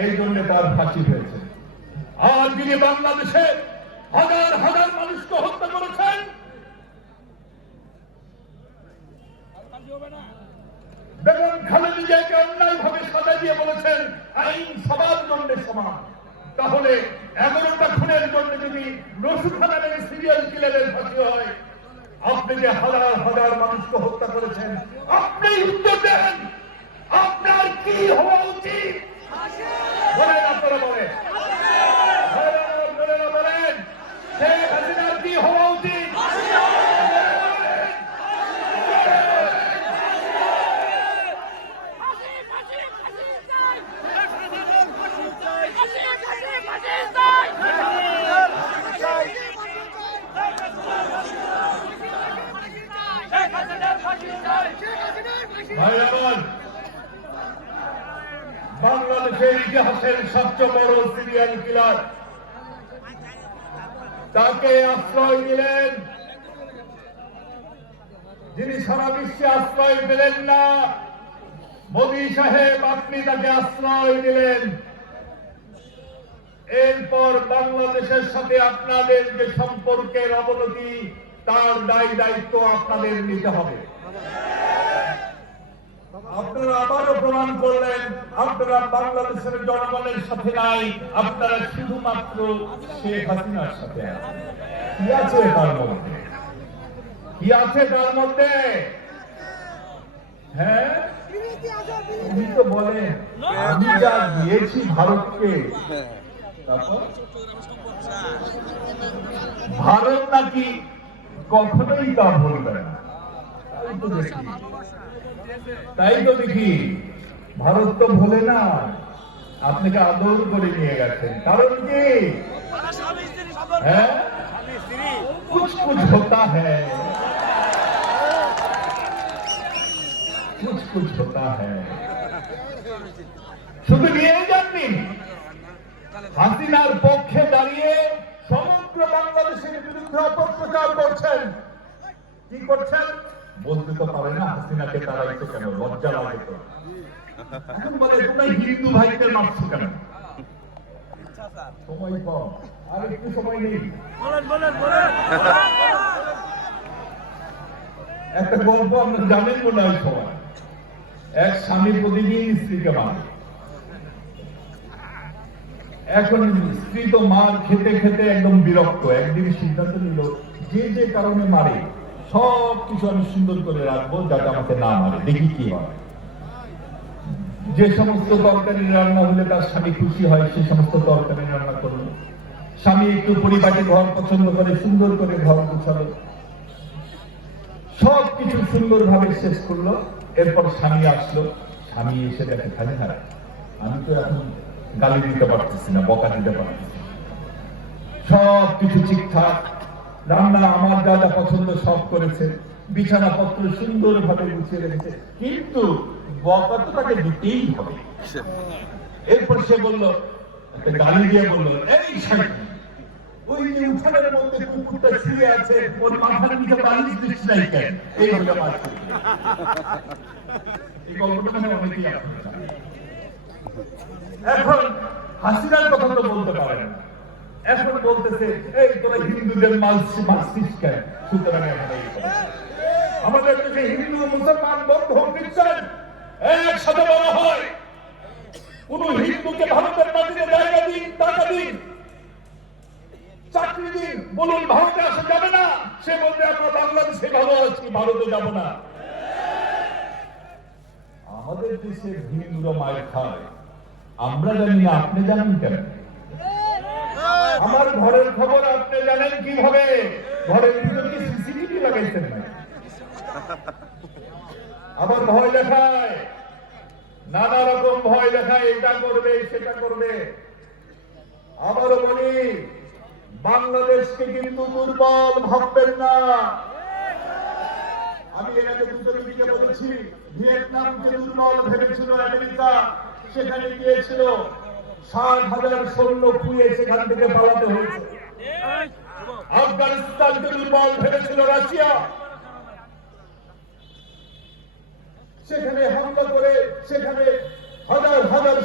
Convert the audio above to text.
এই জন্য তার ফাঁসি হয়েছে। আর যিনি বাংলাদেশে হাজার হাজার মানুষকে হত্যা করেছেন এগারোটা খুনের যদি সিরিয়াল আপনি যে হাজার হাজার মানুষকে হত্যা করেছেন, আপনি উত্তর দেন আপনার কি হওয়া উচিত বলেন আপনারা বলেন বলেন, বলেন, বলেন শেখ হাসিনার কি হওয়া উচিত ফাঁসি ফাঁসি ফাঁসি চাই ফাঁসি চাই ফাঁসি ফাঁসি ফাঁসি চাই ভাই বাংলাদেশের ইতিহাসের সবচেয়ে বড় সিরিয়াল কিলার তাকে আশ্রয় দিলেন। যিনি সারা বিশ্বে আশ্রয় দিলেন না, মোদী সাহেব আপনি তাকে আশ্রয় দিলেন। এরপর বাংলাদেশের সাথে আপনাদের যে সম্পর্কের অবনতি, তার দায় দায়িত্ব আপনাদের নিতে হবে। আপনারা আবারও প্রমাণ করলেন, আপনারা বাংলাদেশের জনগণের সাথে নাই, আপনারা শুধুমাত্র শেখ হাসিনার সাথে কি আছে তার মধ্যে? কি আছে তার মধ্যে? হ্যাঁ? উনি তো বলেন, আমি যা দিয়েছি ভারতকে ভারত নাকি কখনোই তা ভুলবে না। তাই তো দেখি তাই তো দেখি ভারত তো ভোলে না আপনাকে আদর করে নিয়ে গেছেন কারণ কি হ্যাঁ कुछ कुछ होता है कुछ कुछ होता है শুধু নিয়ে যাননি হাসিনার পক্ষে দাঁড়িয়ে সমগ্র বাংলাদেশের বিরুদ্ধে অপপ্রচার করছেন কি করছেন বলতে তো পারে না হাসিনাকে তারাইতো কেন? লজ্জা লাগে তো। এখন বলে তোমরা হিন্দু ভাইদের মারছো কেন? সময় কম। আর একটু সময় নেই। বলেন বলেন বলেন। একটা গল্প আপনারা জানেন মনে হয় সবাই। এক স্বামী প্রতিদিন স্ত্রীকে মারে। এখন স্ত্রী তো মার খেতে খেতে একদম বিরক্ত একদিন সিদ্ধান্ত নিল যে যে কারণে মারে সব কিছু আমি সুন্দর করে রাখব যাতে আমাকে না মারে। দেখি কি হয় যে সমস্ত তরকারি রান্না হলে তার স্বামী খুশি হয় সেই সমস্ত তরকারি রান্না করল স্বামী একটু পরিপাটি ঘর পছন্দ করে, সুন্দর করে ঘর গুছালো। সব কিছু সুন্দরভাবে শেষ করল। এরপর স্বামী আসলো। স্বামী এসে দেখে, খালি হারায় আমি তো এখন গালি দিতে পারতেছি না, বকা দিতে পারতেছি। সব কিছু ঠিকঠাক। রান্না আমার যা যা পছন্দ সব করেছে। বিছানাপত্র সুন্দর ভাবে গুছিয়ে রেখেছে। কিন্তু বকা তো তাকে দিতেই হবে। এরপর সে বলল গালি দিয়ে বলল, এই ওই যে উঠানের মধ্যে কুকুরটা শুয়ে আছে, ওর মাথার নিচে বালিশ দিস নাই কেন? এই হলো মাছ এই গল্পটা অনেকেই এখন হাসিনার কথা তো বলতে পারে না। এখন বলতেছে, এই, তোরা হিন্দুদের মারছিস মারছিস কেন? সুতরাং আমাদের দেশে হিন্দু মুসলমান বৌদ্ধ খ্রিস্টান একসাথে বলা হয়, কোন হিন্দুকে ভারতের মাটিতে জায়গা দিন, টাকা দিন। চাকরি দিন, বলুন ভারতে আসা যাবে না? সে বলবে, আমরা বাংলাদেশে ভালো আছি, ভারতে যাব না। আমাদের দেশের হিন্দুরা মায়ের খায়। আমরা জানি না, আপনি জানেন কেন? আমার ঘরের খবর আপনি জানেন কীভাবে? ঘরের ভিতরে কি সিসিটিভি লাগাইছেন? না আবার ভয় দেখায়। নানা রকম ভয় দেখায়, এটা করবে, সেটা করবে। আবারও বলি বাংলাদেশকে কিন্তু দুর্বল ভাববেন না। আমি এর আগে দুজন দিকে বলেছি, ভিয়েতনামকে দুর্বল ভেবেছিল আমেরিকা, সেখানে গিয়েছিল। ষাট হাজার সৈন্য খুঁয়ে সেখান থেকে পালাতে হয়েছে। আফগানিস্তানকে দুর্বল ভেবেছিল রাশিয়া, সেখানে হামলা করে সেখানে হাজার